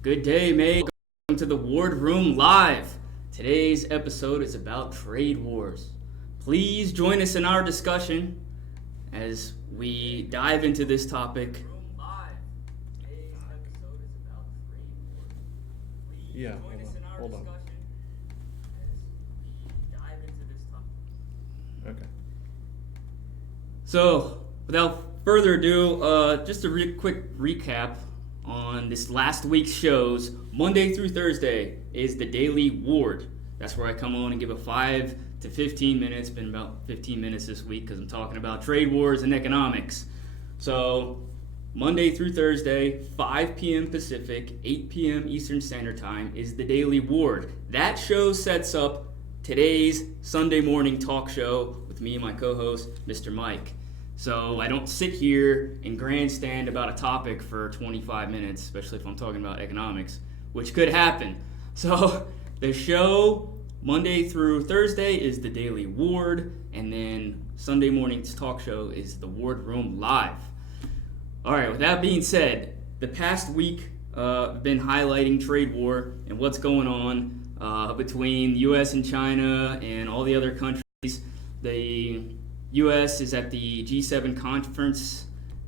Good day, mate. Welcome to the Wardroom Live. Today's episode is about trade wars. Please join us in our discussion as we dive into this topic. Yeah, hold on. Okay. So, without further ado, just a quick recap on this last week's shows. Monday through Thursday is the Daily Ward. That's where I come on and give a 5 to 15 minutes. Been about 15 minutes this week because I'm talking about trade wars and economics. So, Monday through Thursday, 5 p.m. Pacific, 8 p.m. Eastern Standard Time is the Daily Ward. That show sets up today's Sunday morning talk show with me and my co-host, Mr. Mike. So I don't sit here and grandstand about a topic for 25 minutes, especially if I'm talking about economics, which could happen. So the show Monday through Thursday is the Daily Ward, and then Sunday morning's talk show is the Wardroom Live. All right, with that being said, the past week I've been highlighting trade war and what's going on between the U.S. and China and all the other countries. The U.S. is at the G7 conference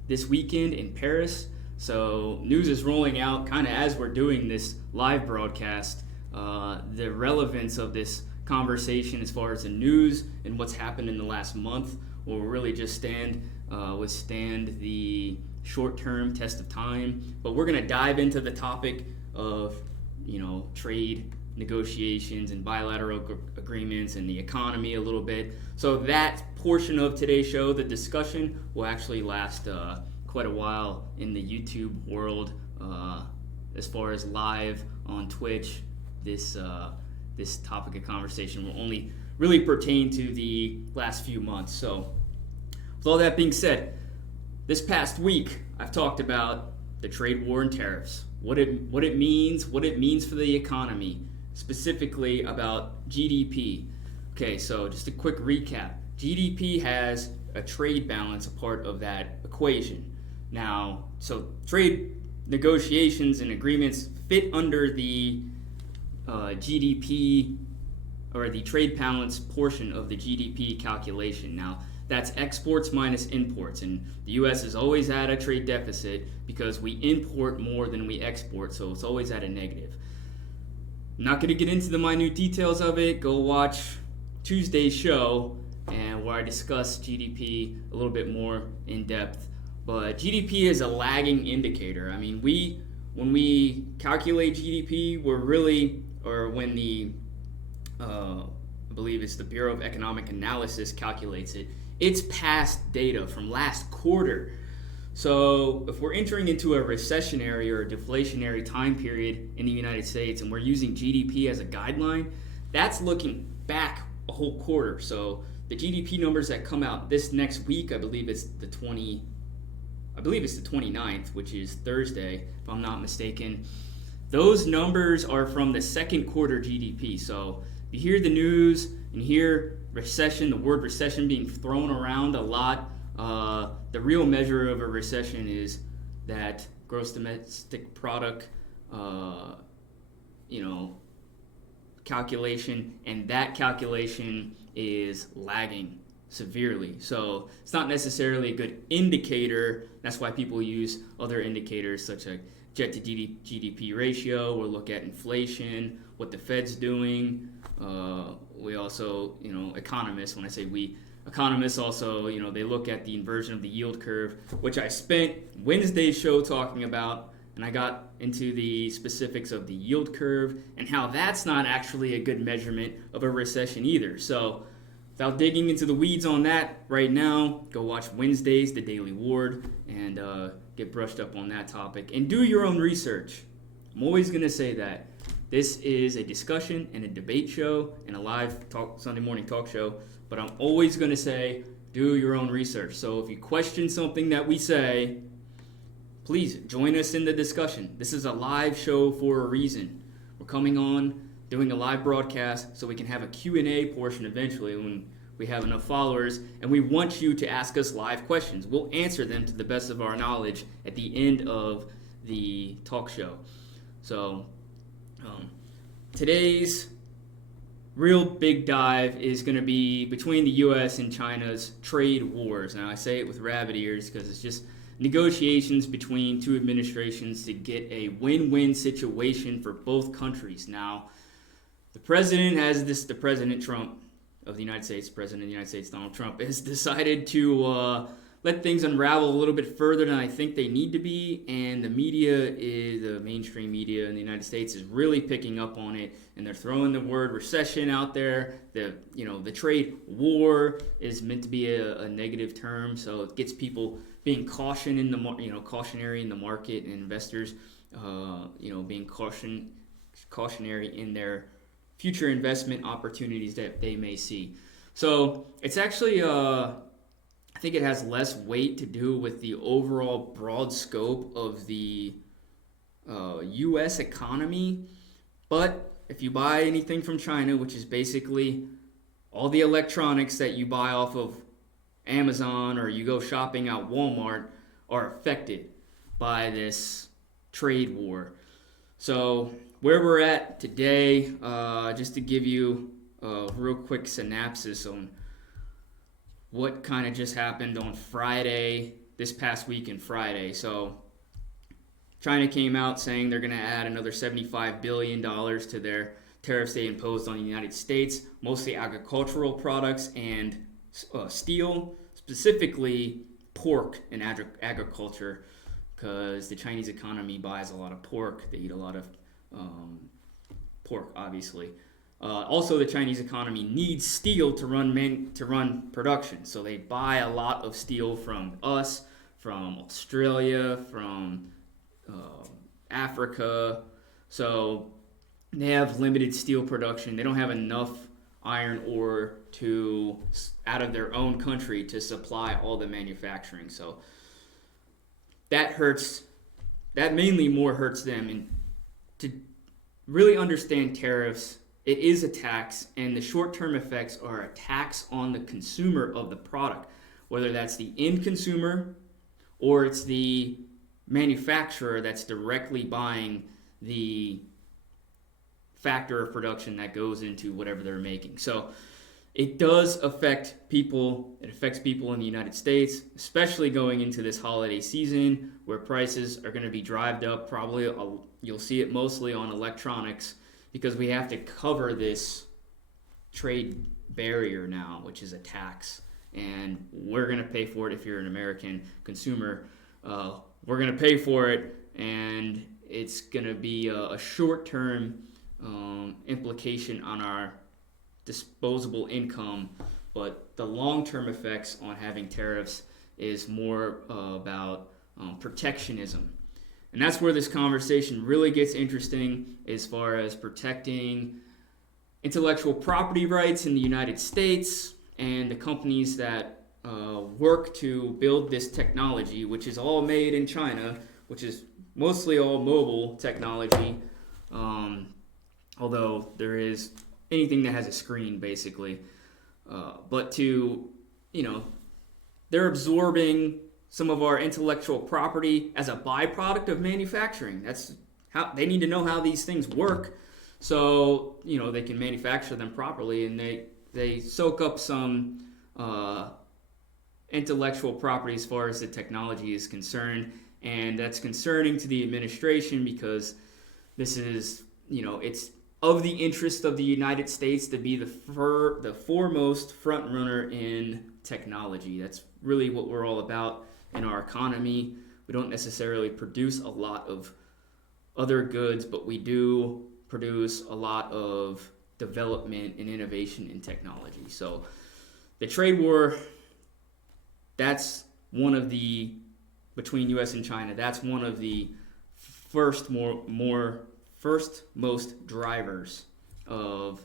this weekend in Paris, so news is rolling out kind of as we're doing this live broadcast. The relevance of this conversation as far as the news and what's happened in the last month will really just withstand the short-term test of time. But we're going to dive into the topic of, trade negotiations and bilateral agreements and the economy a little bit. So that portion of today's show, the discussion, will actually last quite a while in the YouTube world. As far as live on Twitch, this topic of conversation will only really pertain to the last few months. So with all that being said, this past week I've talked about the trade war and tariffs, what it means for the economy, specifically about GDP. Okay, so just a quick recap. GDP has a trade balance, a part of that equation. Now, so trade negotiations and agreements fit under the GDP or the trade balance portion of the GDP calculation. Now, that's exports minus imports, and the U.S. has always had a trade deficit because we import more than we export, so it's always at a negative. I'm not going to get into the minute details of it. Go watch Tuesday's show and where I discuss GDP a little bit more in depth. But GDP is a lagging indicator. I mean, when we calculate GDP, when the I believe it's the Bureau of Economic Analysis calculates it, it's past data from last quarter. So if we're entering into a recessionary or a deflationary time period in the United States and we're using GDP as a guideline, that's looking back a whole quarter. So the GDP numbers that come out this next week, I believe it's the 29th, which is Thursday, if I'm not mistaken. Those numbers are from the second quarter GDP. So if you hear the news and hear recession, the word recession being thrown around a lot, the real measure of a recession is that gross domestic product, calculation, and that calculation is lagging severely. So it's not necessarily a good indicator. That's why people use other indicators such as jet to GDP ratio, or look at inflation, what the Fed's doing. We also, economists, when I say we, economists also, they look at the inversion of the yield curve, which I spent Wednesday's show talking about, and I got into the specifics of the yield curve and how that's not actually a good measurement of a recession either. So without digging into the weeds on that right now, go watch Wednesday's The Daily Ward and get brushed up on that topic and do your own research. I'm always going to say that. This is a discussion and a debate show and a live Sunday morning talk show, but I'm always going to say do your own research. So if you question something that we say, please join us in the discussion. This is a live show for a reason. We're coming on, doing a live broadcast so we can have a Q&A portion eventually when we have enough followers, and we want you to ask us live questions. We'll answer them to the best of our knowledge at the end of the talk show. So today's real big dive is going to be between the U.S. and China's trade wars. Now, I say it with rabbit ears because it's just negotiations between two administrations to get a win-win situation for both countries. Now, the President Trump of the United States, President of the United States, Donald Trump, has decided to let things unravel a little bit further than I think they need to be, and the mainstream media in the United States is really picking up on it, and they're throwing the word recession out there. The trade war is meant to be a negative term, so it gets people being cautionary in the market, and investors, being cautionary in their future investment opportunities that they may see. So it's actually I think it has less weight to do with the overall broad scope of the U.S. economy. But if you buy anything from China, which is basically all the electronics that you buy off of Amazon or you go shopping at Walmart, are affected by this trade war. So where we're at today, just to give you a real quick synopsis on what kind of just happened on Friday, this past weekend, Friday. So China came out saying they're going to add another $75 billion to their tariffs they imposed on the United States, mostly agricultural products and steel, specifically pork and agriculture, because the Chinese economy buys a lot of pork. They eat a lot of pork, obviously. Also, the Chinese economy needs steel to run production, so they buy a lot of steel from us, from Australia, from Africa. So they have limited steel production. They don't have enough iron ore out of their own country to supply all the manufacturing. So that hurts. That mainly more hurts them. And to really understand tariffs, it is a tax, and the short-term effects are a tax on the consumer of the product, whether that's the end consumer or it's the manufacturer that's directly buying the factor of production that goes into whatever they're making. So it does affect people. It affects people in the United States, especially going into this holiday season where prices are going to be drived up. Probably you'll see it mostly on electronics, because we have to cover this trade barrier now, which is a tax. And we're going to pay for it if you're an American consumer. We're going to pay for it, and it's going to be a short-term implication on our disposable income. But the long-term effects on having tariffs is more about protectionism. And that's where this conversation really gets interesting, as far as protecting intellectual property rights in the United States and the companies that work to build this technology, which is all made in China, which is mostly all mobile technology, although there is anything that has a screen, basically. But they're absorbing some of our intellectual property as a byproduct of manufacturing. That's how they need to know how these things work, so they can manufacture them properly, and they soak up some intellectual property as far as the technology is concerned, and that's concerning to the administration, because this is it's of the interest of the United States to be the foremost front runner in technology. That's really what we're all about in our economy. We don't necessarily produce a lot of other goods, but we do produce a lot of development and innovation in technology. So the trade war, that's one of the, between U.S. and China, that's one of the first most drivers of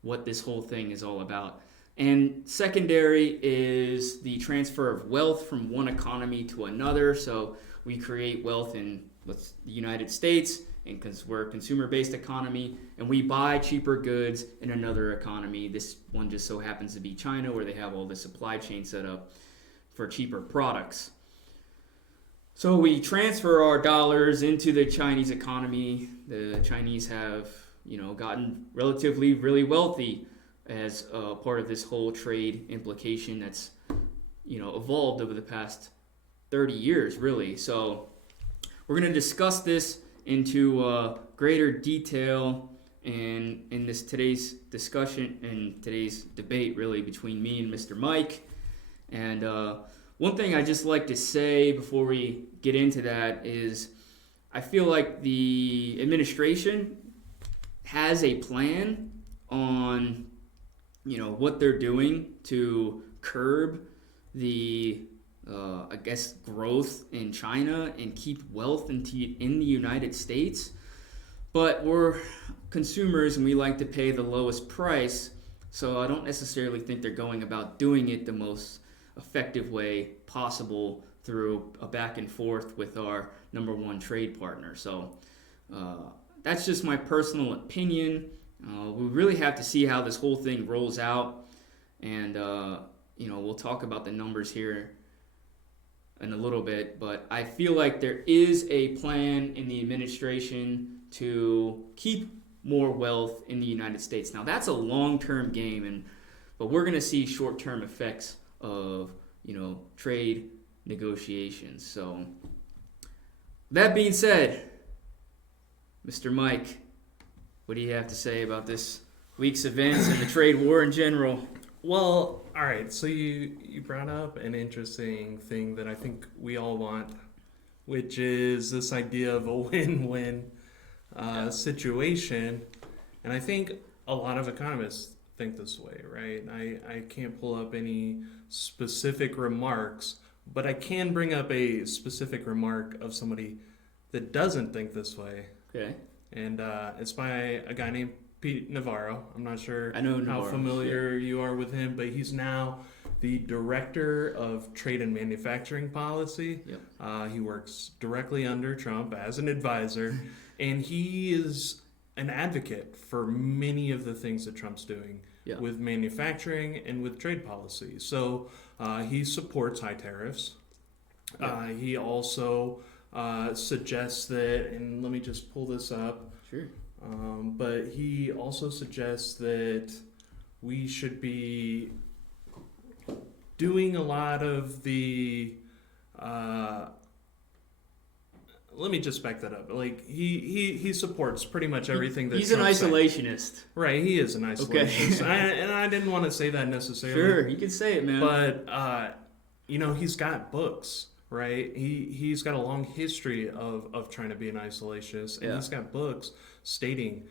what this whole thing is all about. And secondary is the transfer of wealth from one economy to another. So we create wealth in the United States, and because we're a consumer-based economy, and we buy cheaper goods in another economy. This one just so happens to be China, where they have all the supply chain set up for cheaper products. So we transfer our dollars into the Chinese economy. The Chinese have, gotten relatively really wealthy as part of this whole trade implication that's, evolved over the past 30 years, really. So we're going to discuss this into greater detail and in this today's discussion and today's debate, really, between me and Mr. Mike. And one thing I just like to say before we get into that is I feel like the administration has a plan on, what they're doing to curb the, growth in China and keep wealth in the United States. But we're consumers and we like to pay the lowest price, so I don't necessarily think they're going about doing it the most effective way possible through a back and forth with our number one trade partner. So that's just my personal opinion. We really have to see how this whole thing rolls out, and we'll talk about the numbers here in a little bit, but I feel like there is a plan in the administration to keep more wealth in the United States. Now that's a long-term game, but we're going to see short-term effects of trade negotiations. So that being said, Mr. Mike, what do you have to say about this week's events and the trade war in general? Well, all right. So you brought up an interesting thing that I think we all want, which is this idea of a win-win situation. And I think a lot of economists think this way, right? I can't pull up any specific remarks, but I can bring up a specific remark of somebody that doesn't think this way. Okay. And it's by a guy named Pete Navarro. I'm not sure how familiar you are with him, but he's now the director of trade and manufacturing policy. Yep. He works directly under Trump as an advisor, and he is an advocate for many of the things that Trump's doing with manufacturing and with trade policy. So he supports high tariffs. He also suggests that, and let me just pull this up. Sure. But he also suggests that we should be doing a lot of the let me just back that up. Like he supports pretty much everything that he's Trump's an isolationist. Saying. Right, he is an isolationist. Okay. And I didn't want to say that necessarily. Sure, you can say it, man. But he's got books, right? He's got a long history of trying to be an isolationist, and he's got books stating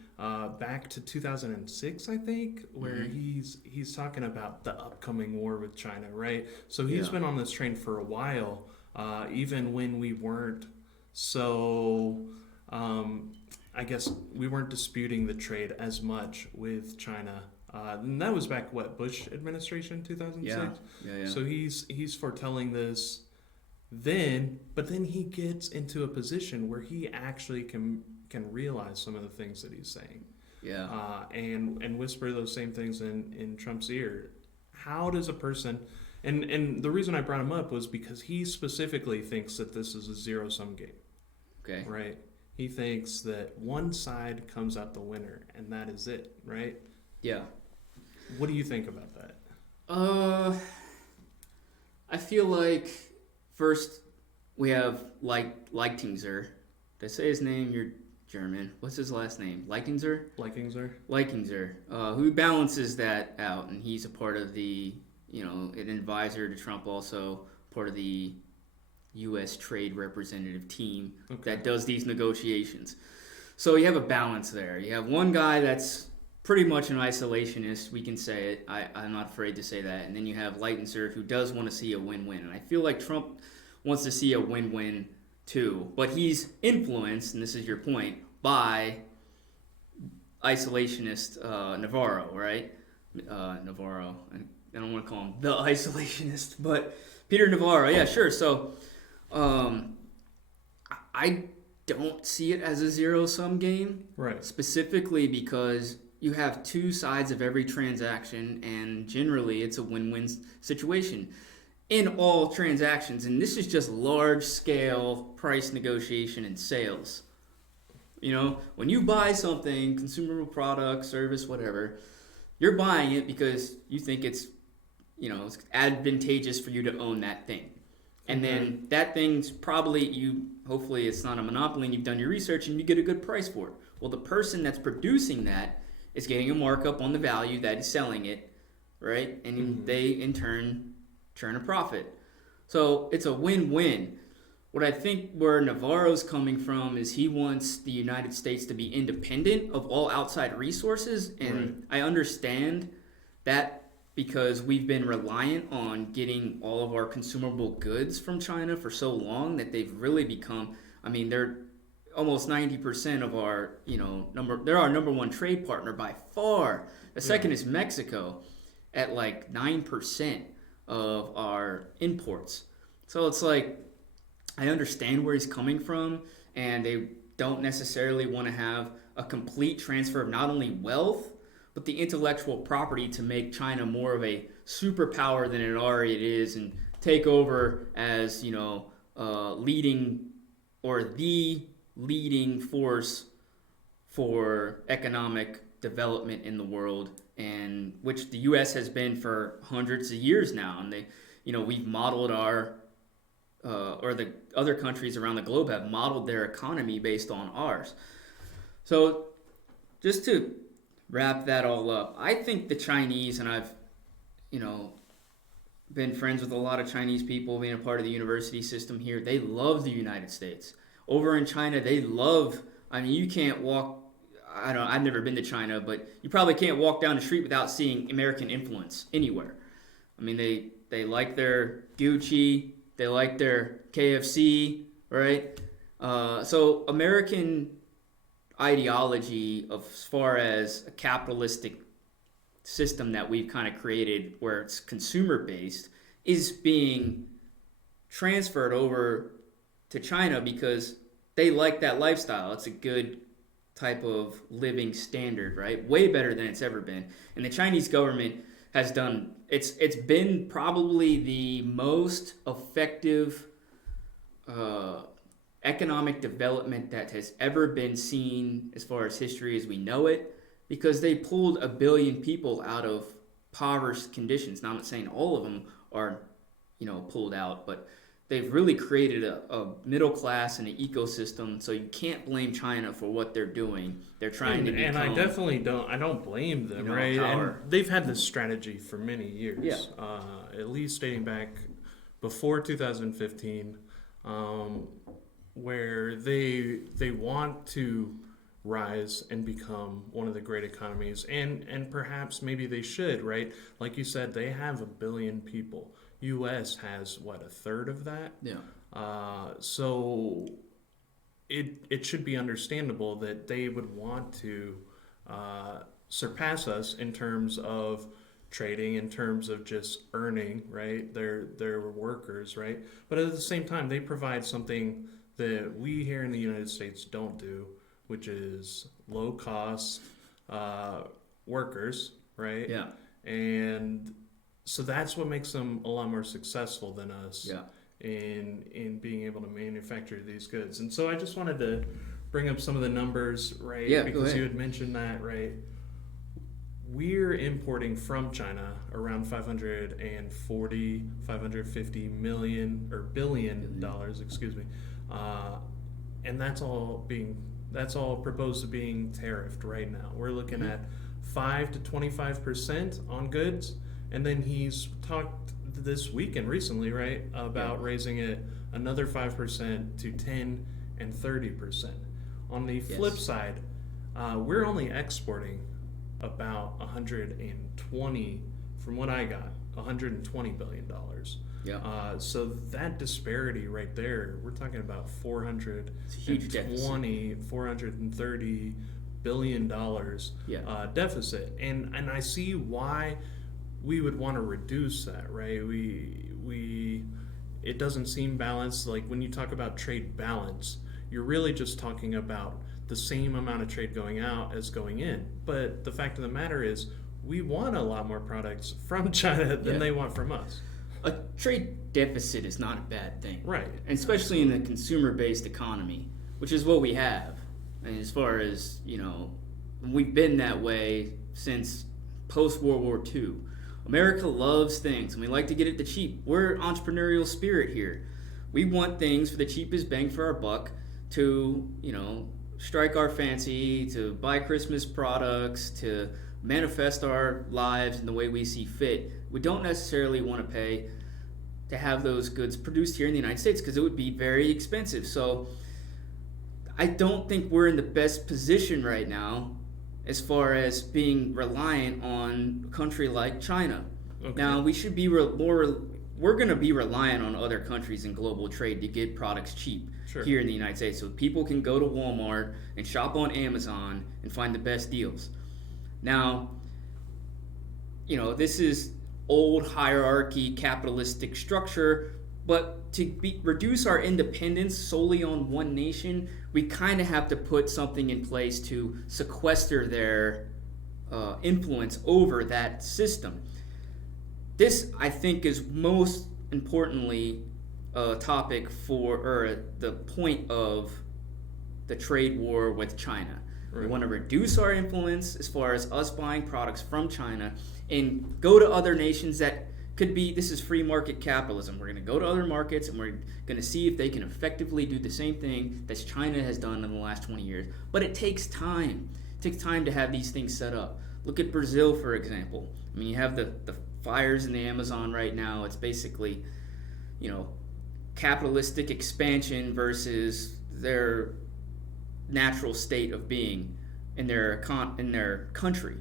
back to 2006, I think, where he's talking about the upcoming war with China, right? So he's been on this train for a while, even when we weren't so, I guess we weren't disputing the trade as much with China. And that was back, Bush administration, 2006? Yeah. So he's foretelling this then, but then he gets into a position where he actually can realize some of the things that he's saying. Yeah. And whisper those same things in Trump's ear. How does a person... And the reason I brought him up was because he specifically thinks that this is a zero-sum game. Okay. Right? He thinks that one side comes out the winner, and that is it, right? Yeah. What do you think about that? I feel like first we have Leichthinger. Did I say his name? You're German. What's his last name? Leichthinger. Who balances that out, and he's a part of the, an advisor to Trump, also part of the U.S. trade representative team that does these negotiations. So you have a balance there. You have one guy that's pretty much an isolationist, we can say it. I'm not afraid to say that. And then you have Leichthinger, who does want to see a win-win. And I feel like Trump wants to see a win-win too. But he's influenced, and this is your point, by isolationist Navarro, right? Navarro. I don't want to call him the isolationist, but Peter Navarro. Yeah, sure. So I don't see it as a zero-sum game. Right. Specifically because you have two sides of every transaction, and generally it's a win-win situation. in all transactions, and this is just large scale price negotiation and sales. You know, when you buy something, consumable product, service, whatever, you're buying it because you think it's, you know, it's advantageous for you to own that thing. And then that thing's probably, hopefully it's not a monopoly and you've done your research and you get a good price for it. Well, the person that's producing that is getting a markup on the value that is selling it, right? And they, in turn, turn a profit. So it's a win-win. What I think where Navarro's coming from is he wants the United States to be independent of all outside resources. And I understand that because we've been reliant on getting all of our consumable goods from China for so long that they've really become, I mean, they're almost 90% of our, you know, they're our number one trade partner by far. The second is Mexico at like 9% of our imports. So it's like, I understand where he's coming from, and they don't necessarily want to have a complete transfer of not only wealth, but the intellectual property to make China more of a superpower than it already is and take over as, you know, leading or the leading force for economic development in the world, and which the U.S. has been for hundreds of years now. And they, you know, we've modeled our or the other countries around the globe have modeled their economy based on ours. So just to wrap that all up, I think the Chinese, and I've, you know, been friends with a lot of Chinese people, being a part of the university system here, they love the United States. Over in China, they love, I mean, you can't walk, I've never been to China, but you probably can't walk down the street without seeing American influence anywhere. I mean, they like their Gucci, they like their KFC, right? So American ideology of as far as a capitalistic system that we've kind of created where it's consumer based is being transferred over to China because they like that lifestyle. It's a good type of living standard, right? Way better than it's ever been. And the Chinese government has done, it's been probably the most effective economic development that has ever been seen as far as history as we know it, because they pulled 1 billion people out of impoverished conditions. Now, I'm not saying all of them are, you know, pulled out, but they've really created a middle class and an ecosystem. So you can't blame China for what they're doing. They're trying to become, and I definitely don't blame them, you know, right? And they've had this strategy for many years, at least dating back before 2015, where they want to rise and become one of the great economies, and perhaps maybe they should, right? Like you said, they have 1 billion people. U.S. has what, 1/3 of that? Yeah. So it should be understandable that they would want to surpass us in terms of trading, in terms of just earning, right? They're workers, right? But at the same time, they provide something that we here in the United States don't do, which is low cost workers, right? Yeah. And so that's what makes them a lot more successful than us in being able to manufacture these goods. And so I just wanted to bring up some of the numbers, right? Yeah, because you had mentioned that, right? We're importing from China around $550 million or billion dollars, excuse me. And that's all proposed to being tariffed right now. We're looking at 5 to 25% on goods. And then he's talked this week and recently, right, about raising it another 5% to 10 and 30%. On the flip side, we're only exporting about 120, from what I got, $120 billion. Yeah. So that disparity right there, we're talking about $430 billion deficit. And I see why we would want to reduce that, right? It doesn't seem balanced. Like when you talk about trade balance, you're really just talking about the same amount of trade going out as going in. But the fact of the matter is, we want a lot more products from China than they want from us. a trade deficit is not a bad thing. Right. And especially in a consumer-based economy, which is what we have. And as far as, we've been that way since post-World War II. America loves things, and we like to get it the cheap. We're entrepreneurial spirit here. We want things for the cheapest bang for our buck to, strike our fancy, to buy Christmas products, to manifest our lives in the way we see fit. We don't necessarily want to pay to have those goods produced here in the United States because it would be very expensive. So I don't think we're in the best position right now as far as being reliant on a country like China. Okay. Now, we should be we're going to be reliant on other countries in global trade to get products cheap here in the United States. So people can go to Walmart and shop on Amazon and find the best deals. Now, this is old hierarchy, capitalistic structure, but to reduce our independence solely on one nation, we kind of have to put something in place to sequester their influence over that system. This, I think, is most importantly a topic or the point of the trade war with China. Right. We want to reduce our influence as far as us buying products from China and go to other nations that could be, this is free market capitalism. We're going to go to other markets and we're going to see if they can effectively do the same thing that China has done in the last 20 years. But it takes time. It takes time to have these things set up. Look at Brazil, for example. I mean, you have the fires in the Amazon right now. It's basically, capitalistic expansion versus their natural state of being in their country.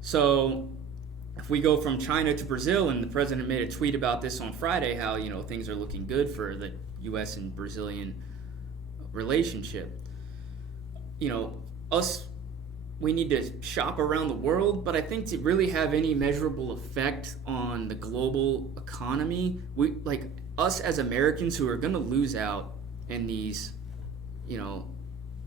So if we go from China to Brazil, and the president made a tweet about this on Friday, how things are looking good for the U.S. and Brazilian relationship. We need to shop around the world, but I think to really have any measurable effect on the global economy, us as Americans who are going to lose out in these,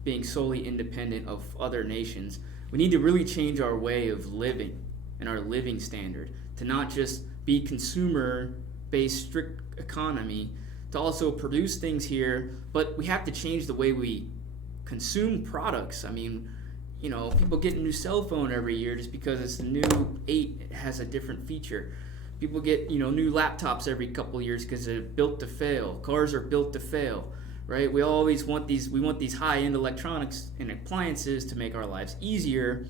being solely independent of other nations, we need to really change our way of living and our living standard to not just be consumer-based strict economy, to also produce things here, but we have to change the way we consume products. I mean, people get a new cell phone every year just because it's the new 8, it has a different feature. People get, new laptops every couple of years because they're built to fail. Cars are built to fail, right? We always want these high-end electronics and appliances to make our lives easier.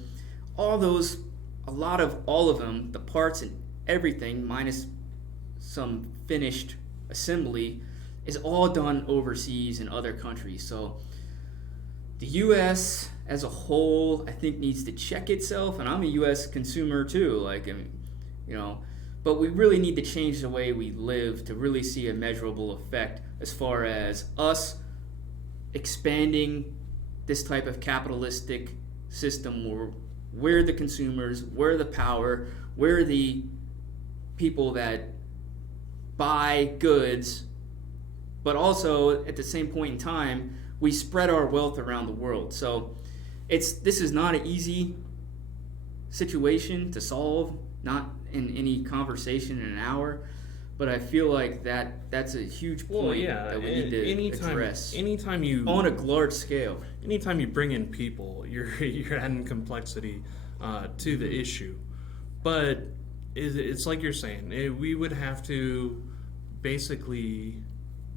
A lot of all of them, the parts and everything, minus some finished assembly, is all done overseas in other countries. So the U.S. as a whole, I think, needs to check itself, and I'm a U.S. consumer too. But we really need to change the way we live to really see a measurable effect as far as us expanding this type of capitalistic system where we're the consumers, we're the power, we're the people that buy goods, but also at the same point in time, we spread our wealth around the world. So this is not an easy situation to solve, not in any conversation in an hour, but I feel like that's a huge point that we need to address. Anytime you on a large scale. Anytime you bring in people, you're adding complexity to the issue. But it's like you're saying, we would have to basically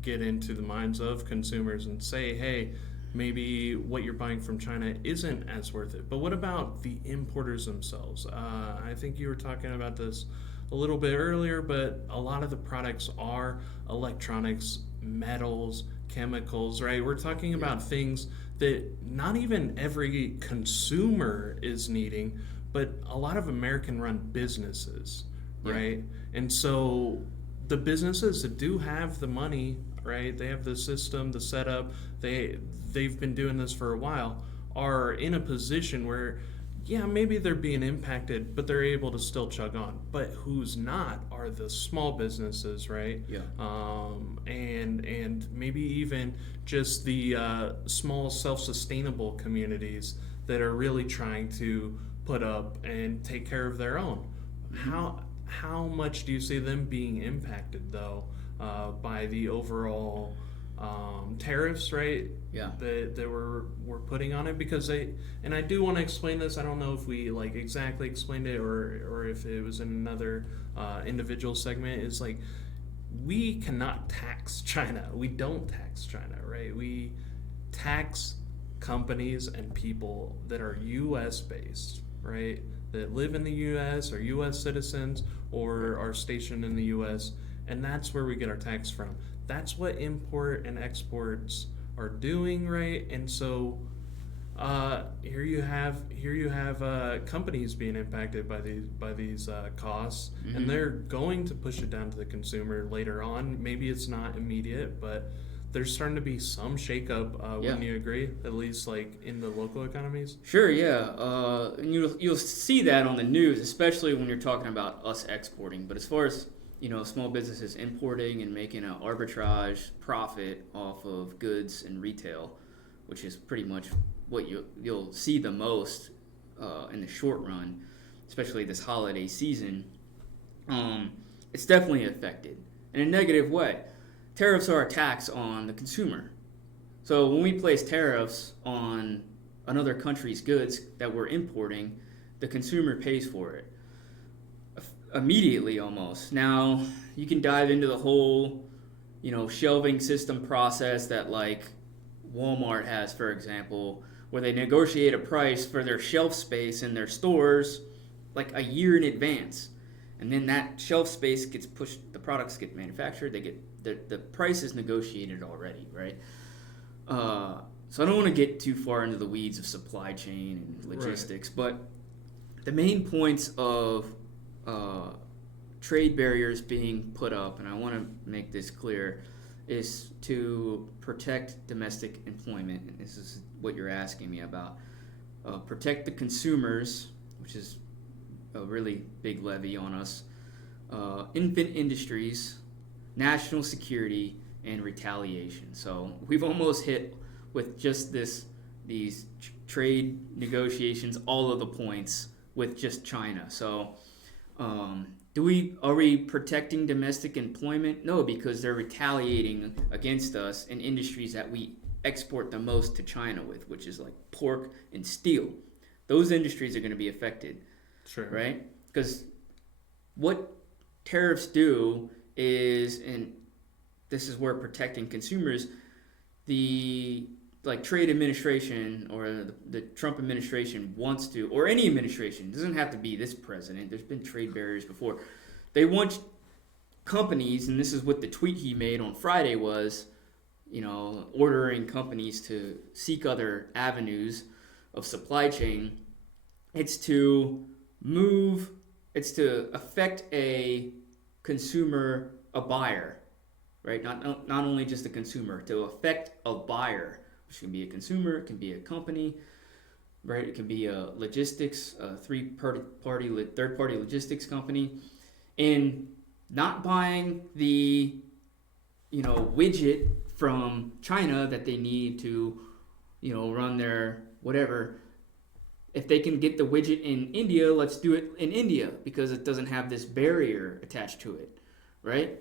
get into the minds of consumers and say, hey, maybe what you're buying from China isn't as worth it. But what about the importers themselves? I think you were talking about this a little bit earlier, but a lot of the products are electronics, metals, chemicals, right? We're talking about things that not even every consumer is needing, but a lot of American-run businesses, right? And so the businesses that do have the money, right? They have the system, the setup. They've been doing this for a while. Are in a position where, maybe they're being impacted, but they're able to still chug on. But who's not are the small businesses, right? Yeah. And maybe even just the small self-sustainable communities that are really trying to put up and take care of their own. how much do you see them being impacted though by the overall tariffs, right? Yeah. That we're putting on it, because they, and I do want to explain this. I don't know if we like exactly explained it, or if it was in another individual segment. Is like, we cannot tax China. We don't tax China, right? We tax companies and people that are U.S. based, right? That live in the U.S. or U.S. citizens or are stationed in the U.S. And that's where we get our tax from. That's what import and exports are doing, right? And so here you have companies being impacted by these costs, and they're going to push it down to the consumer later on. Maybe it's not immediate, but there's starting to be some shakeup. Wouldn't you agree? At least like in the local economies. Sure, yeah. And you'll see that on the news, especially when you're talking about us exporting. But as far as small businesses importing and making an arbitrage profit off of goods and retail, which is pretty much what you'll see the most in the short run, especially this holiday season. It's definitely affected in a negative way. Tariffs are a tax on the consumer. So when we place tariffs on another country's goods that we're importing, the consumer pays for it immediately almost. Now, you can dive into the whole, shelving system process that like Walmart has, for example, where they negotiate a price for their shelf space in their stores like a year in advance. And then that shelf space gets pushed, the products get manufactured, they get the price is negotiated already, right? So I don't want to get too far into the weeds of supply chain and logistics, but the main points of trade barriers being put up, and I want to make this clear, is to protect domestic employment, and this is what you're asking me about. Protect the consumers, which is a really big levy on us, infant industries, national security, and retaliation. So we've almost hit with just these trade negotiations all of the points with just China. So are we protecting domestic employment? No, because they're retaliating against us in industries that we export the most to China with, which is like pork and steel. Those industries are going to be affected. Sure. Right? Because what tariffs do is, and this is where protecting consumers, the trade administration or the Trump administration wants to, or any administration, it doesn't have to be this president, there's been trade barriers before. They want companies, and this is what the tweet he made on Friday was, ordering companies to seek other avenues of supply chain. It's to affect a consumer, a buyer, right? Not only just a consumer, to affect a buyer, which can be a consumer, it can be a company, right? It can be a logistics, a third-party logistics company, and not buying the, widget from China that they need to, run their whatever. If they can get the widget in India, let's do it in India because it doesn't have this barrier attached to it, right?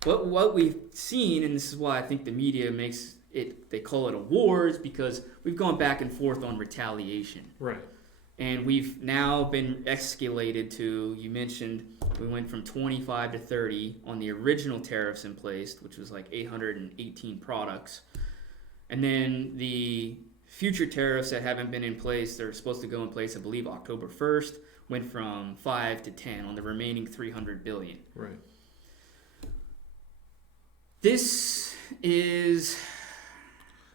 But what we've seen, and this is why I think the media makes it, they call it a war, is because we've gone back and forth on retaliation. Right. And we've now been escalated to, you mentioned, we went from 25 to 30 on the original tariffs in place, which was like 818 products. And then the future tariffs that haven't been in place, they're supposed to go in place, I believe, October 1st, went from 5 to 10 on the remaining 300 billion. Right. This is...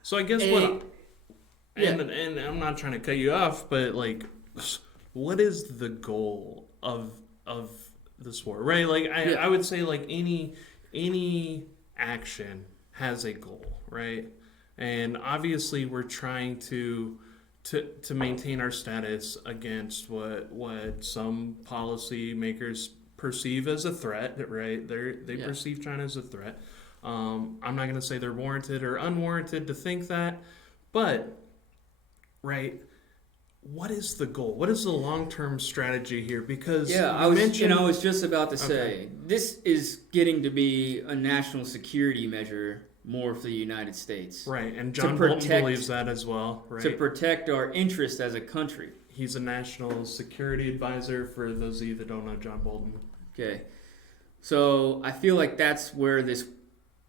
So I guess and I'm not trying to cut you off, but like, what is the goal of this war, right? Like I would say like any action has a goal, right? And obviously we're trying to maintain our status against what some policy makers perceive as a threat, right? They perceive China as a threat. I'm not going to say they're warranted or unwarranted to think that, but right, what is the goal? What is the long-term strategy here? Because I was just about to say, this is getting to be a national security measure more for the United States. Right, and John Bolton believes that as well, right? To protect our interest as a country. He's a national security advisor, for those of you that don't know John Bolton. Okay. So I feel like that's where this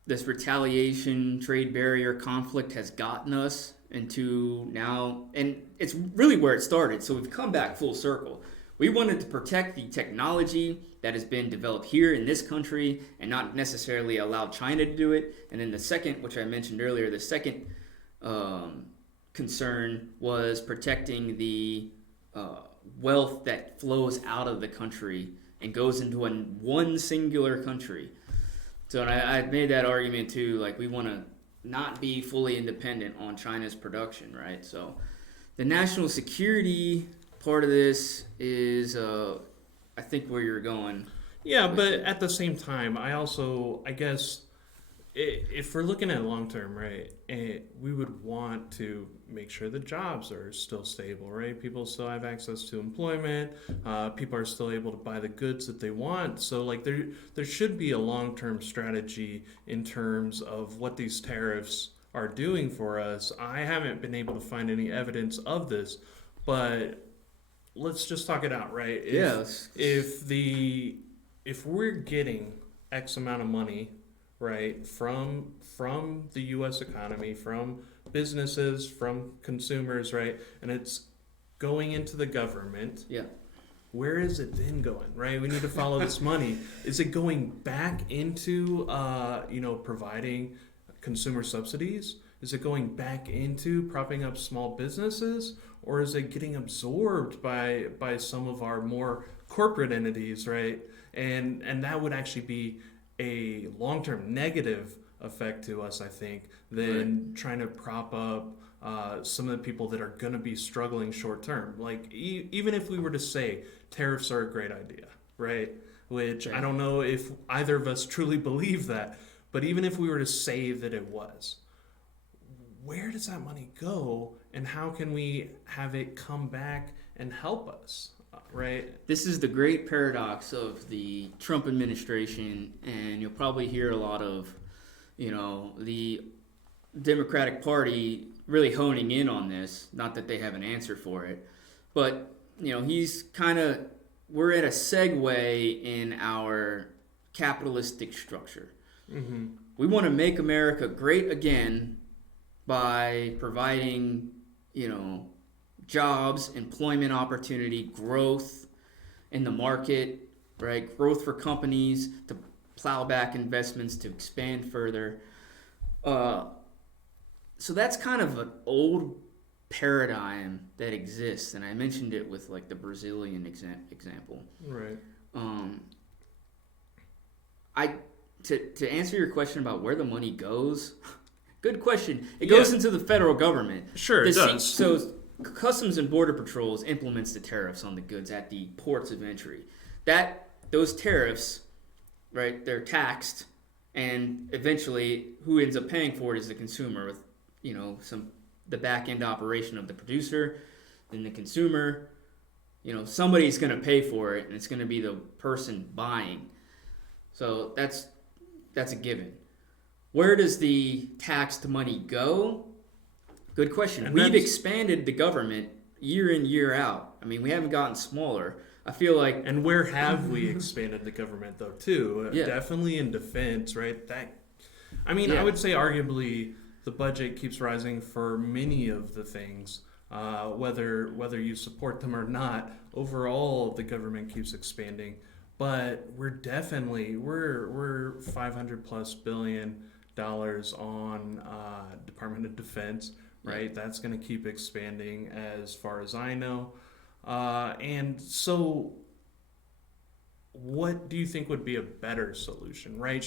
retaliation, trade barrier conflict has gotten us into now, and it's really where it started. So we've come back full circle. We wanted to protect the technology that has been developed here in this country and not necessarily allow China to do it. And then the second, which I mentioned earlier, the second concern was protecting the wealth that flows out of the country and goes into one singular country. So I made that argument too, like we want to not be fully independent on China's production, right? So the national security part of this is, I think, where you're going. Yeah, but at the same time, I guess, if we're looking at long term, right, we would want to make sure the jobs are still stable, right? People still have access to employment. People are still able to buy the goods that they want. So, like, there should be a long term strategy in terms of what these tariffs are doing for us. I haven't been able to find any evidence of this, but let's just talk it out, right? If we're getting X amount of money, right, from the U.S. economy, from businesses, from consumers, right, and it's going into the government, where is it then going, right? We need to follow this money. Is it going back into, providing consumer subsidies? Is it going back into propping up small businesses? Or is it getting absorbed by some of our more corporate entities, right? And that would actually be a long-term negative effect to us, I think, than trying to prop up some of the people that are going to be struggling short-term. Like, even if we were to say tariffs are a great idea, right? Which I don't know if either of us truly believe that, but even if we were to say that it was, where does that money go, and how can we have it come back and help us, right? This is the great paradox of the Trump administration, and you'll probably hear a lot of, the Democratic Party really honing in on this. Not that they have an answer for it, but, we're at a segue in our capitalistic structure. Mm-hmm. We want to make America great again by providing, jobs, employment opportunity, growth in the market, right? Growth for companies to plow back investments to expand further. So that's kind of an old paradigm that exists, and I mentioned it with like the Brazilian example. Right. To answer your question about where the money goes. Good question. It goes into the federal government. Sure, it does. So Customs and Border Patrols implements the tariffs on the goods at the ports of entry. Those tariffs, right, they're taxed, and eventually who ends up paying for it is the consumer with, the back end operation of the producer, then the consumer. Somebody's going to pay for it, and it's going to be the person buying. So that's a given. Where does the taxed money go? Good question. We've expanded the government year in, year out. I mean, we haven't gotten smaller. I feel like... And where have we expanded the government, though, too? Definitely in defense, right? I would say arguably the budget keeps rising for many of the things, whether you support them or not. Overall, the government keeps expanding. But we're $500+ billion on Department of Defense, right? That's going to keep expanding as far as I know. And so what do you think would be a better solution, right?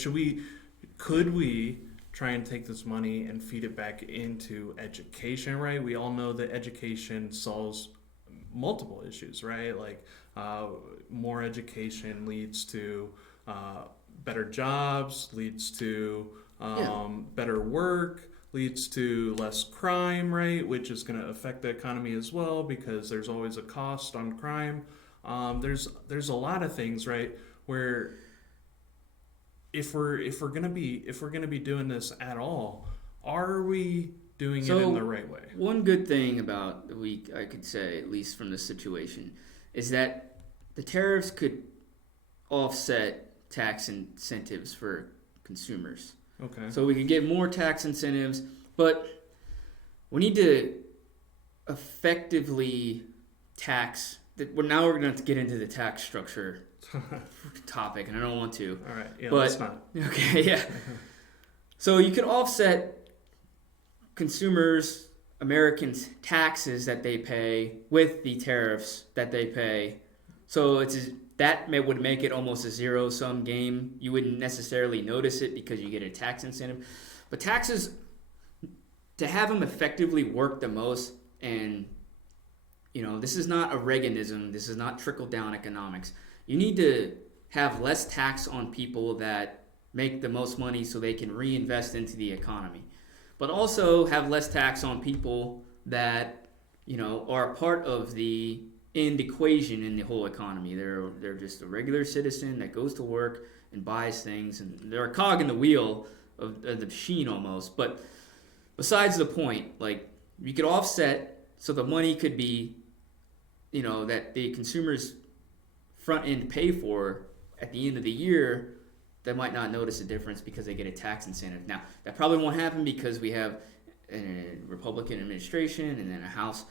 Could we try and take this money and feed it back into education, right? We all know that education solves multiple issues, right? Like more education leads to better jobs, leads to better work, leads to less crime, right? Which is going to affect the economy as well because there's always a cost on crime. There's a lot of things, right? Where if we're gonna be doing this at all, are we doing it in the right way? One good thing about the week, I could say, at least from this situation, is that the tariffs could offset tax incentives for consumers. Okay. So we could get more tax incentives, but we need to effectively tax. Now we're going to get into the tax structure topic, and I don't want to. All right. Yeah, but, let's not. Okay, yeah. So you could offset consumers, Americans' taxes that they pay with the tariffs that they pay. So would make it almost a zero-sum game. You wouldn't necessarily notice it because you get a tax incentive. But taxes, to have them effectively work the most, and this is not a Reaganism, this is not trickle-down economics. You need to have less tax on people that make the most money so they can reinvest into the economy. But also have less tax on people that, are a part of the end equation in the whole economy. They're just a regular citizen that goes to work and buys things, and they're a cog in the wheel of the machine almost. But besides the point, like, you could offset so the money could be, that the consumers front end pay for at the end of the year. They might not notice a difference because they get a tax incentive. Now, that probably won't happen because we have a Republican administration and then a House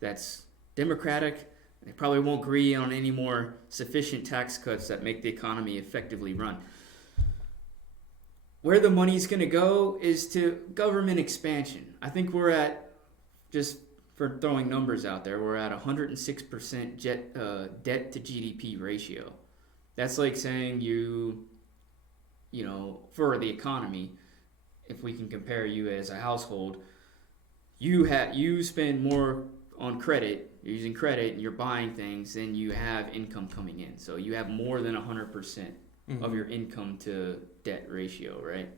that's Democratic. They probably won't agree on any more sufficient tax cuts that make the economy effectively run. Where the money's going to go is to government expansion. I think we're at, just for throwing numbers out there, we're at 106% debt to GDP ratio. That's like saying for the economy, if we can compare you as a household, you spend more on credit, you're using credit, and you're buying things, then you have income coming in. So you have more than 100% of your income to debt ratio, right?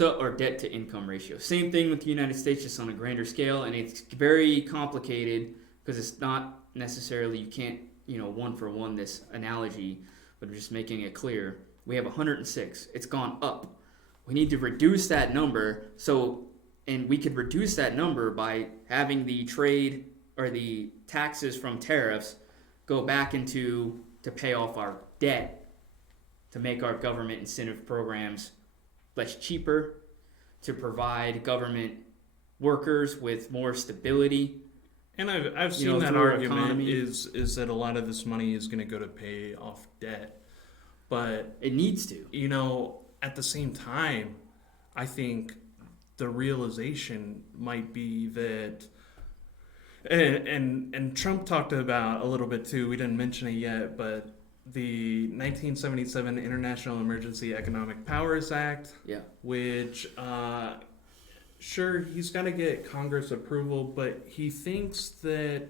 Or debt to income ratio. Same thing with the United States, just on a grander scale, and it's very complicated because it's not necessarily, you can't, one for one this analogy, but I'm just making it clear. We have 106. It's gone up. We need to reduce that number. And we could reduce that number by having the trade or the taxes from tariffs go back to pay off our debt, to make our government incentive programs less cheaper, to provide government workers with more stability. And I've seen that argument is that a lot of this money is going to go to pay off debt. But it needs to. At the same time, I think the realization might be that, and Trump talked about a little bit too, we didn't mention it yet, but the 1977 International Emergency Economic Powers Act, which, sure, he's got to get Congress approval, but he thinks that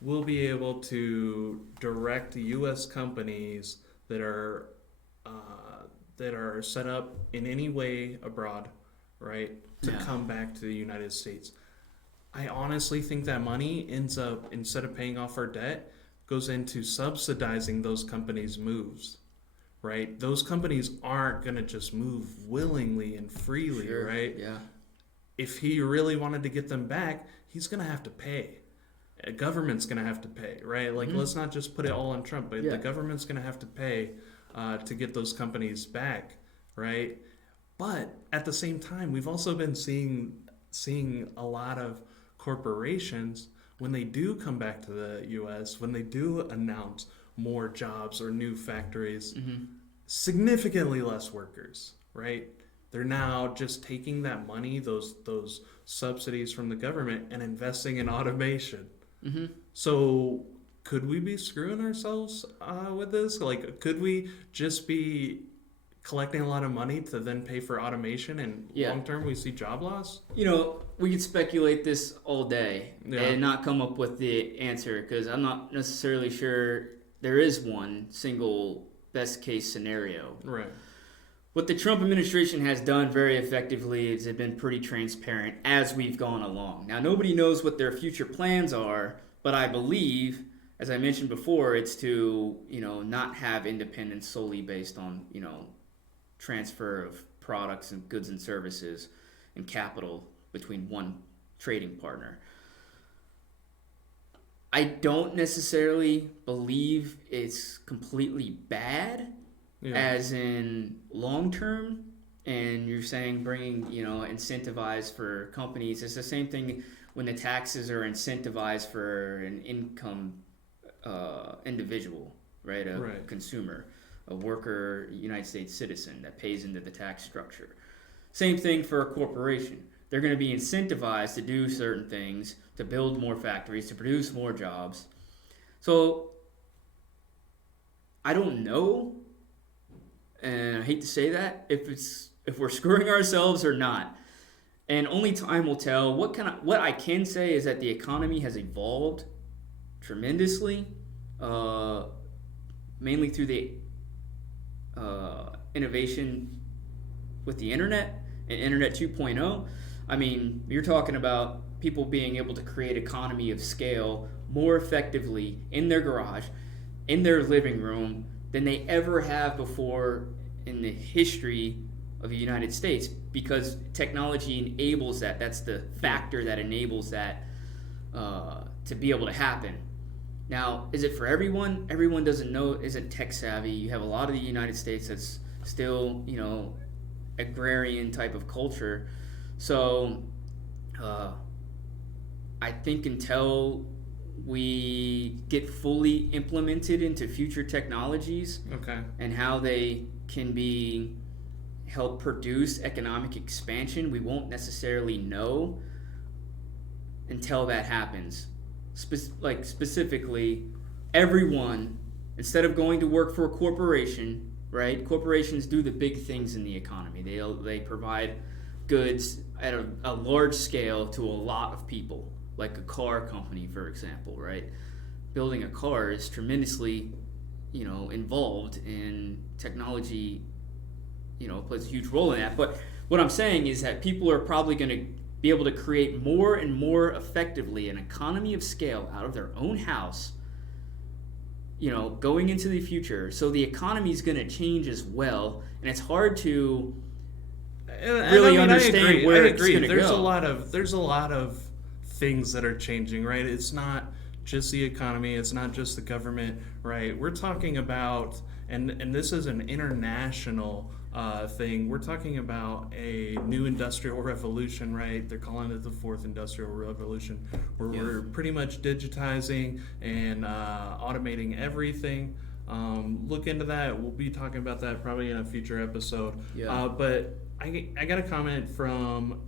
we'll be able to direct U.S. companies that are set up in any way abroad, right, to come back to the United States. I honestly think that money ends up, instead of paying off our debt, goes into subsidizing those companies' moves, right? Those companies aren't going to just move willingly and freely, right? Yeah. If he really wanted to get them back, he's going to have to pay. A government's going to have to pay, right? Like, let's not just put it all on Trump, but the government's going to have to pay to get those companies back, right? But at the same time, we've also been seeing a lot of corporations, when they do come back to the U.S., when they do announce more jobs or new factories, significantly less workers, right? They're now just taking that money, those subsidies from the government, and investing in automation. So could we be screwing ourselves with this? Like, could we just be collecting a lot of money to then pay for automation, and long term we see job loss? We could speculate this all day and not come up with the answer, because I'm not necessarily sure there is one single best case scenario. Right. What the Trump administration has done very effectively is they've been pretty transparent as we've gone along. Now, nobody knows what their future plans are, but I believe, as I mentioned before, it's to, not have independence solely based on, transfer of products and goods and services and capital between one trading partner. I don't necessarily believe it's completely bad, as in long term. And you're saying bringing, incentivize for companies. It's the same thing when the taxes are incentivized for an income individual, right? A consumer, a worker, United States citizen that pays into the tax structure. Same thing for a corporation. They're going to be incentivized to do certain things, to build more factories, to produce more jobs. So I don't know, and I hate to say that, if we're screwing ourselves or not. And only time will tell. What I can say is that the economy has evolved tremendously, mainly through the innovation with the internet and Internet 2.0. I mean, you're talking about people being able to create economy of scale more effectively in their garage, in their living room, than they ever have before in the history of the United States, because technology enables that. That's the factor that enables that to be able to happen. Now, is it for everyone? Everyone isn't tech savvy. You have a lot of the United States that's still, agrarian type of culture. So I think until we get fully implemented into future technologies, and how they can be help produce economic expansion, we won't necessarily know until that happens. Specifically, everyone, instead of going to work for a corporation, right? Corporations do the big things in the economy. They provide goods at a large scale to a lot of people, like a car company, for example, right? Building a car is tremendously, involved in technology, plays a huge role in that. But what I'm saying is that people are probably going to be able to create more and more effectively an economy of scale out of their own house, going into the future. So the economy is going to change as well, and it's hard to really understand where it's going to go. There's a lot of things that are changing, right? It's not just the economy, it's not just the government, right? We're talking about, and this is an international thing. We're talking about a new industrial revolution, right? They're calling it the fourth industrial revolution, where we're pretty much digitizing and automating everything. Look into that. We'll be talking about that probably in a future episode. But I got a comment from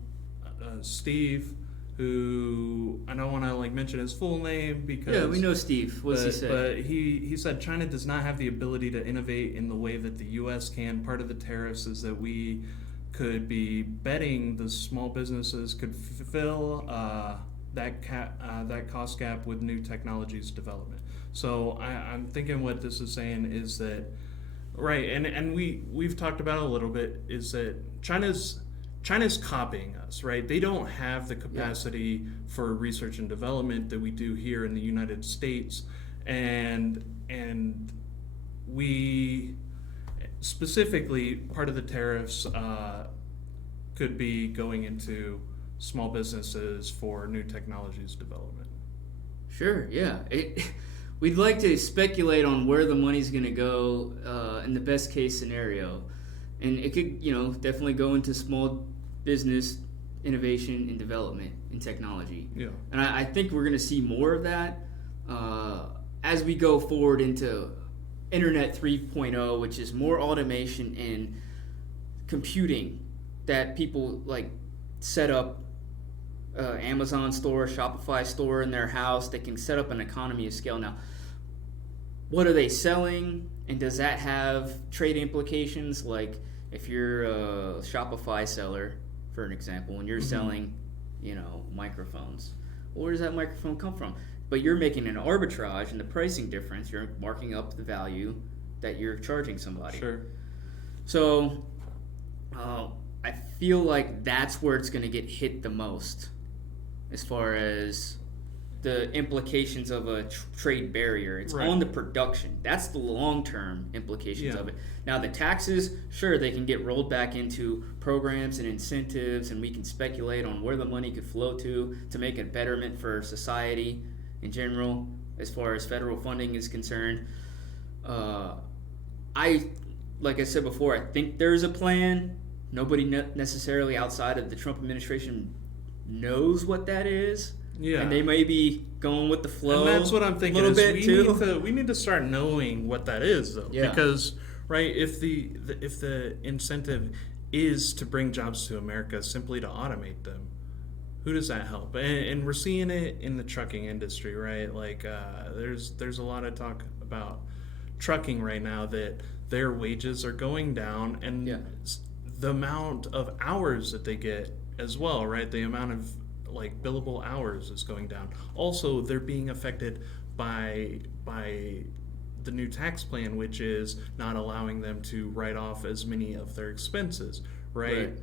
Steve, who I don't want to mention his full name because we know Steve. What's he say? But he said China does not have the ability to innovate in the way that the U.S. can. Part of the tariffs is that we could be betting the small businesses could fill that cost gap with new technologies development. So I'm thinking what this is saying is that, right, and we've talked about it a little bit, is that China's copying us, right? They don't have the capacity for research and development that we do here in the United States, and we specifically, part of the tariffs could be going into small businesses for new technologies development. Sure, yeah. We'd like to speculate on where the money's going to go in the best case scenario. And it could, definitely go into small business innovation and development in technology. Yeah. And I think we're going to see more of that as we go forward into Internet 3.0, which is more automation and computing, that people set up Amazon store, Shopify store in their house. They can set up an economy of scale. Now, what are they selling? And does that have trade implications? Like, if you're a Shopify seller, for an example, and you're selling, microphones, where does that microphone come from? But you're making an arbitrage in the pricing difference. You're marking up the value that you're charging somebody. Sure. So I feel like that's where it's going to get hit the most, as far as the implications of a trade barrier. It's Right. on the production. That's the long-term implications Yeah. of it. Now, the taxes, sure, they can get rolled back into programs and incentives, and we can speculate on where the money could flow to make a betterment for society in general, as far as federal funding is concerned. Uh, I, like I said before, I think there's a plan. Nobody necessarily outside of the Trump administration knows what that is. Yeah. And they may be going with the flow. And that's what I'm thinking. A little bit too. We need to start knowing what that is, though. Yeah. Because right, if the incentive is to bring jobs to America simply to automate them, who does that help? And we're seeing it in the trucking industry, right? Like there's a lot of talk about trucking right now that their wages are going down, and Yeah. the amount of hours that they get as well, right? The amount of like billable hours is going down. Also, they're being affected by the new tax plan, which is not allowing them to write off as many of their expenses, right?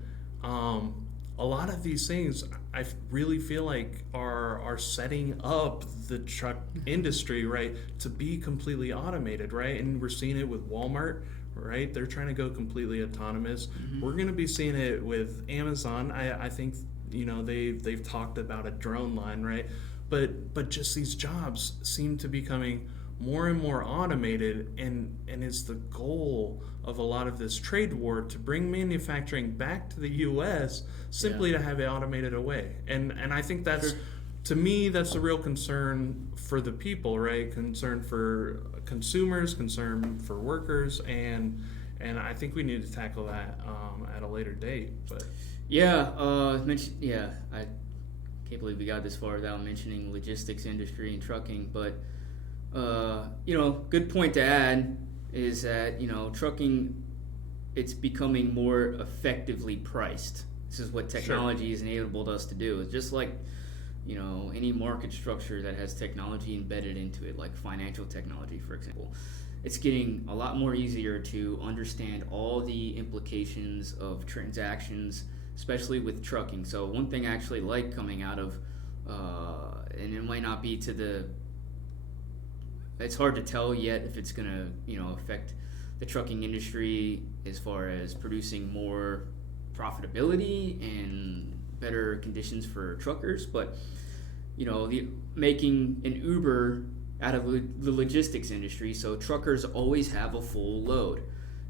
A lot of these things I really feel like are setting up the truck industry, right, to be completely automated, right? And we're seeing it with Walmart, right? They're trying to go completely autonomous. We're going to be seeing it with Amazon. I think, you know, they've talked about a drone line, right? But just these jobs seem to be becoming more and more automated, and is the goal of a lot of this trade war to bring manufacturing back to the US simply to have it automated away. And I think that's to me that's a real concern for the people, right? Concern for consumers, concern for workers, and I think we need to tackle that at a later date. But I can't believe we got this far without mentioning logistics industry and trucking. But good point to add is that trucking, it's becoming more effectively priced. This is what technology has enabled us to do. It's just like any market structure that has technology embedded into it, like financial technology, for example. It's getting a lot more easier to understand all the implications of transactions, especially with trucking. So one thing I actually like coming out of, and it might not be it's hard to tell yet if it's going to, affect the trucking industry as far as producing more profitability and better conditions for truckers, but making an Uber out of the logistics industry, so truckers always have a full load.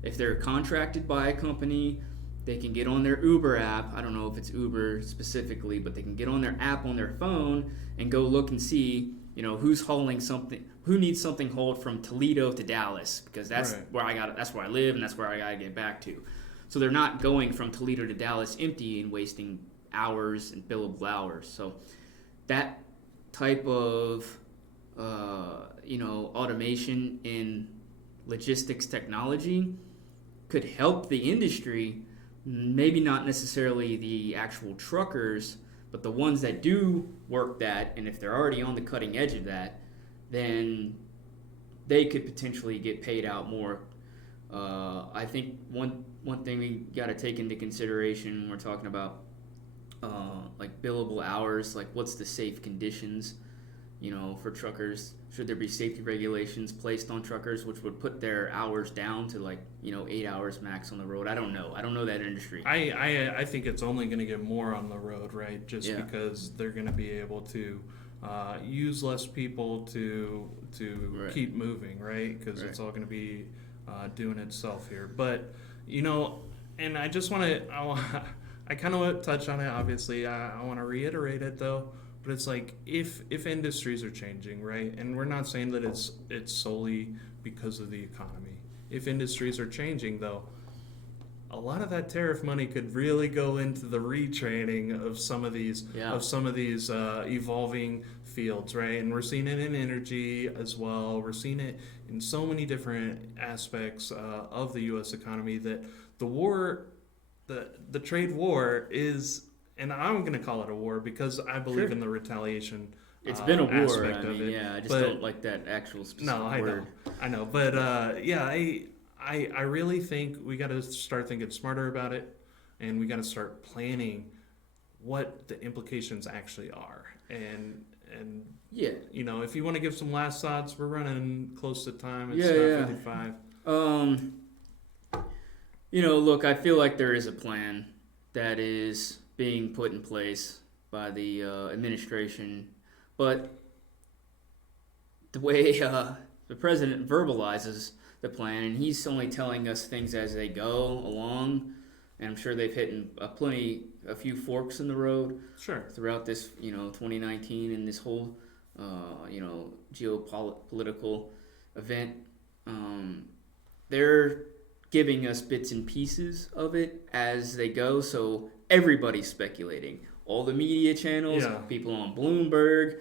If they're contracted by a company, they can get on their Uber app. I don't know if it's Uber specifically, but they can get on their app on their phone and go look and see, who's hauling something, who needs something hauled from Toledo to Dallas, because that's where that's where I live, and that's where I gotta get back to. So they're not going from Toledo to Dallas empty and wasting hours and billable hours. So that type of automation in logistics technology could help the industry. Maybe not necessarily the actual truckers, but the ones that do work that, and if they're already on the cutting edge of that, then they could potentially get paid out more. I think one thing we got to take into consideration when we're talking about like billable hours, like what's the safe conditions, for truckers? Should there be safety regulations placed on truckers which would put their hours down to 8 hours max on the road? I don't know that industry. I think it's only going to get more on the road, right? Just because they're going to be able to use less people to keep moving, right? Because it's all going to be doing itself here. But and I just want to I kind of want to touch on it. Obviously, I want to reiterate it though. But it's like if industries are changing, right? And we're not saying that it's solely because of the economy. If industries are changing, though, a lot of that tariff money could really go into the retraining of some of these evolving fields, right? And we're seeing it in energy as well. We're seeing it in so many different aspects of the U.S. economy that the war, the trade war is. And I'm going to call it a war because I believe in the retaliation. It's been a war. Aspect of it. I just don't like that actual specific word. I know. But I really think we got to start thinking smarter about it. and we got to start planning what the implications actually are. And Yeah. you know, if you want to give some last thoughts, we're running close to time. It's Yeah. 55. You know, look, I feel like there is a plan that is being put in place by the administration, but the way the president verbalizes the plan, and he's only telling us things as they go along, and I'm sure they've hit a few forks in the road Sure. throughout this, 2019 and this whole, geopolitical event. They're giving us bits and pieces of it as they go, so everybody's speculating. All the media channels, Yeah. people on Bloomberg,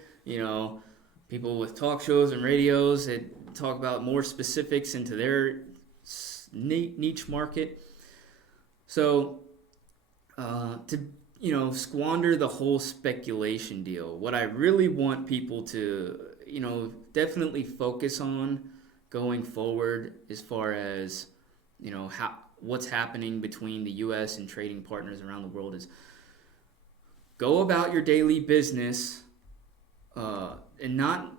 people with talk shows and radios that talk about more specifics into their niche market. So, to squander the whole speculation deal, what I really want people to, definitely focus on going forward, as far as, what's happening between the U.S. and trading partners around the world, is go about your daily business, and not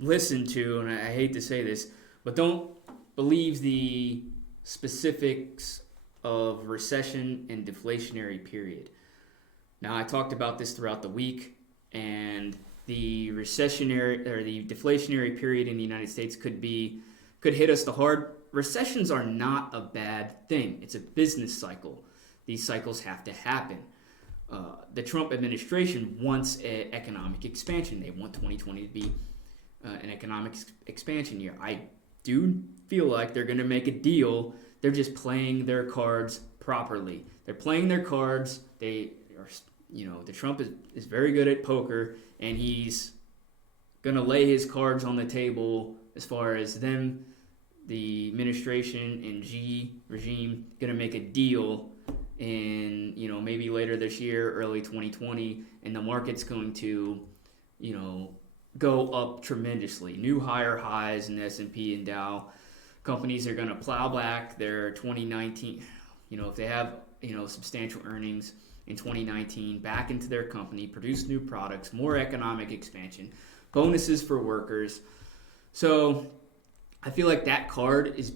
listen to, and I hate to say this, but don't believe the specifics of recession and deflationary period. Now, I talked about this throughout the week, and the recessionary or the deflationary period in the United States could hit us the hard. Recessions are not a bad thing. It's a business cycle. These cycles have to happen. The Trump administration wants an economic expansion. They want 2020 to be an economic expansion year. I do feel like they're going to make a deal. They're just playing their cards properly. They're playing their cards. The Trump is very good at poker, and he's going to lay his cards on the table as far as them, the administration and Xi regime, going to make a deal in, maybe later this year, early 2020, and the market's going to, go up tremendously. New higher highs in the S&P and Dow. Companies are going to plow back their 2019, if they have, substantial earnings in 2019 back into their company, produce new products, more economic expansion, bonuses for workers. So I feel like that card is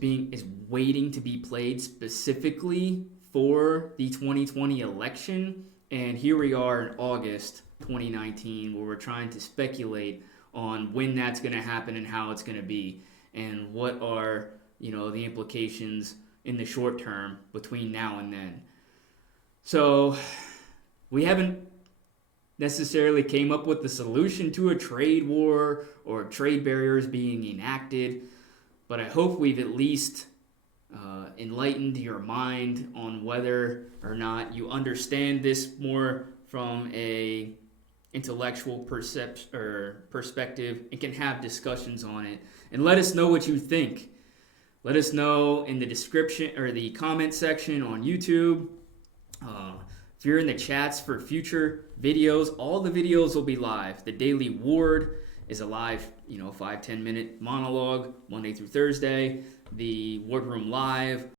waiting to be played specifically for the 2020 election. And here we are in August 2019, where we're trying to speculate on when that's going to happen and how it's going to be, and what are, the implications in the short term between now and then. So we haven't necessarily came up with the solution to a trade war or trade barriers being enacted, but I hope we've at least enlightened your mind on whether or not you understand this more from a intellectual perspective, and can have discussions on it. And let us know what you think. Let us know in the description or the comment section on YouTube. If you're in the chats for future videos, all the videos will be live. The Daily Ward is a live, 5-10 minute monologue Monday through Thursday. The Wardroom Live